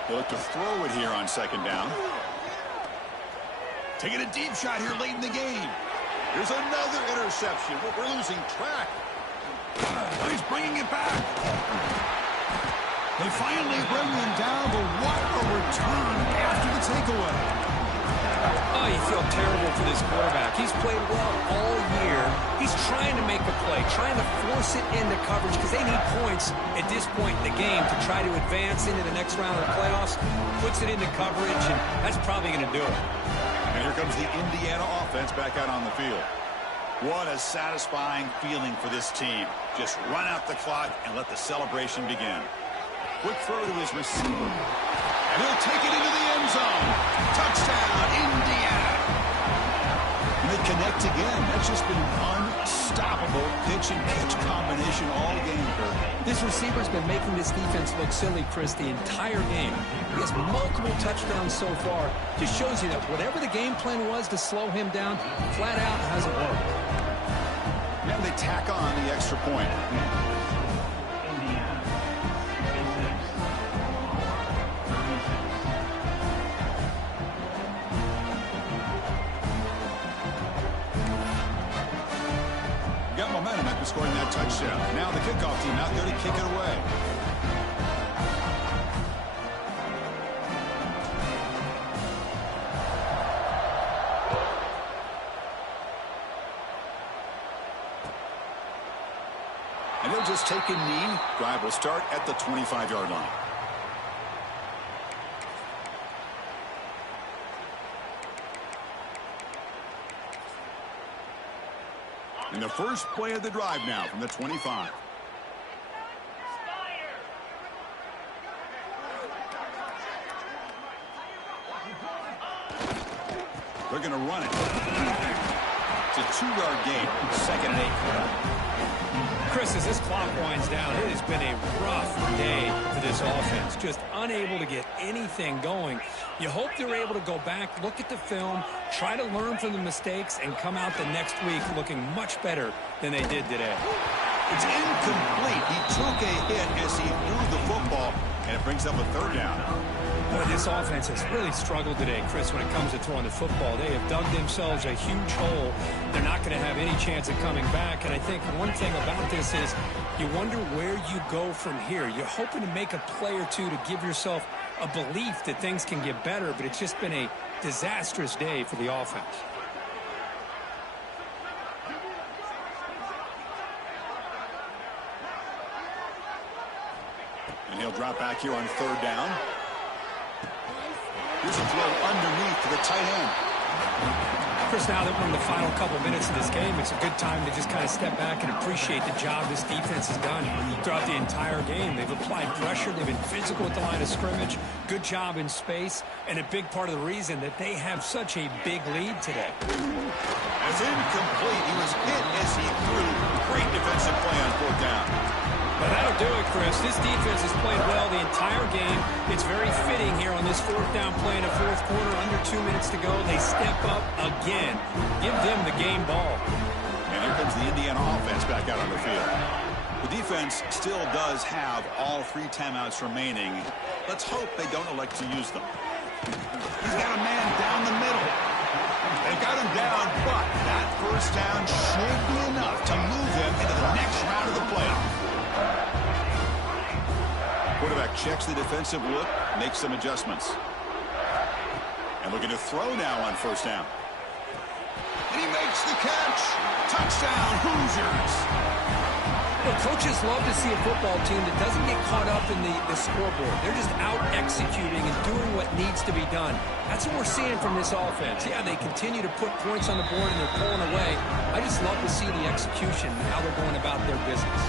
They look to throw it here on second down. Taking a deep shot here late in the game. Here's another interception. We're losing track. He's bringing it back. They finally bring them down, but what a return after the takeaway. Oh, you feel terrible for this quarterback. He's played well all year. He's trying to make a play, trying to force it into coverage because they need points at this point in the game to try to advance into the next round of the playoffs. Puts it into coverage, and that's probably going to do it. And here comes the Indiana offense back out on the field. What a satisfying feeling for this team. Just run out the clock and let the celebration begin. Quick throw to his receiver. And he'll take it into the end zone. Touchdown, Indiana. And they connect again. That's just been unstoppable pitch and catch combination all game. This receiver's been making this defense look silly, Chris, the entire game. He has multiple touchdowns so far. Just shows you that whatever the game plan was to slow him down, flat out hasn't worked. And they tack on the extra point. Got momentum after scoring that touchdown. Now the kickoff team out there to kick it away. And they'll just take a knee. Drive will start at the 25-yard line. And the first play of the drive now from the 25. They're going to run it. It's a 2-yard gain. Second and 8. Chris, as this clock winds down, it has been a rough day for this offense. Just unable to get anything going. You hope they're able to go back, look at the film, try to learn from the mistakes, and come out the next week looking much better than they did today. It's incomplete. He took a hit as he threw the football, and it brings up a third down. Boy, this offense has really struggled today, Chris, when it comes to throwing the football. They have dug themselves a huge hole. They're not going to have any chance of coming back. And I think one thing about this is you wonder where you go from here. You're hoping to make a play or two to give yourself a belief that things can get better, but it's just been a disastrous day for the offense. And he'll drop back here on 3rd down. Here's a throw underneath to the tight end. Chris, now that we're in the final couple minutes of this game, it's a good time to just kind of step back and appreciate the job this defense has done throughout the entire game. They've applied pressure. They've been physical at the line of scrimmage. Good job in space. And a big part of the reason that they have such a big lead today. As incomplete, he was hit as he threw. Great defensive play on 4th down. But that'll do it, Chris. This defense has played well the entire game. It's very fitting here on this 4th down play in the 4th quarter. Under 2 minutes to go. They step up again. Give them the game ball. And here comes the Indiana offense back out on the field. The defense still does have all 3 timeouts remaining. Let's hope they don't elect to use them. He's got a man down the middle. They got him down, but that 1st down should be enough to move him into the next round of the playoff. Quarterback checks the defensive look, makes some adjustments. And looking to throw now on 1st down. And he makes the catch. Touchdown, Hoosiers. Well, coaches love to see a football team that doesn't get caught up in the scoreboard. They're just out executing and doing what needs to be done. That's what we're seeing from this offense. Yeah, they continue to put points on the board and they're pulling away. I just love to see the execution and how they're going about their business.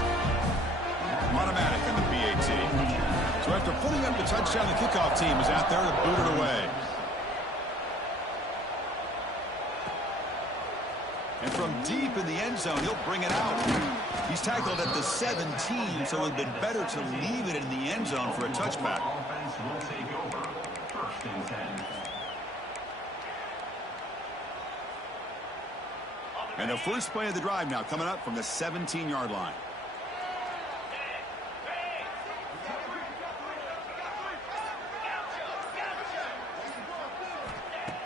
Automatic on the PAT. So after putting up the touchdown, the kickoff team is out there to boot it away. And from deep in the end zone, he'll bring it out. He's tackled at the 17, so it would have been better to leave it in the end zone for a touchback. Offense will take over. 1st and 10. And the first play of the drive now coming up from the 17-yard line.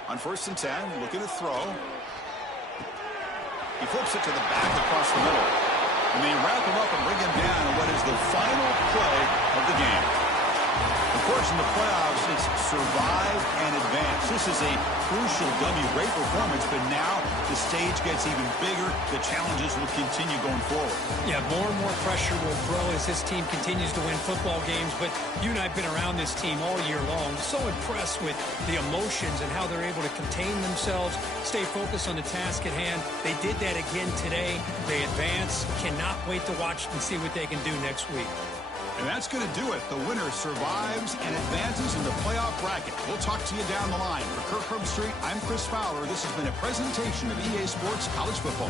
On 1st and 10, looking to throw. He flips it to the back across the middle. And they wrap him up and bring him down in what is the final play of the game. Of course, in the playoffs, it's survive and advance. This is a crucial W. Great performance, but now the stage gets even bigger. The challenges will continue going forward. Yeah, more and more pressure will grow as this team continues to win football games. But you and I have been around this team all year long. So impressed with the emotions and how they're able to contain themselves, stay focused on the task at hand. They did that again today. They advance. Cannot wait to watch and see what they can do next week. And that's going to do it. The winner survives and advances in the playoff bracket. We'll talk to you down the line. For Kirk Herbstreit, I'm Chris Fowler. This has been a presentation of EA Sports College Football.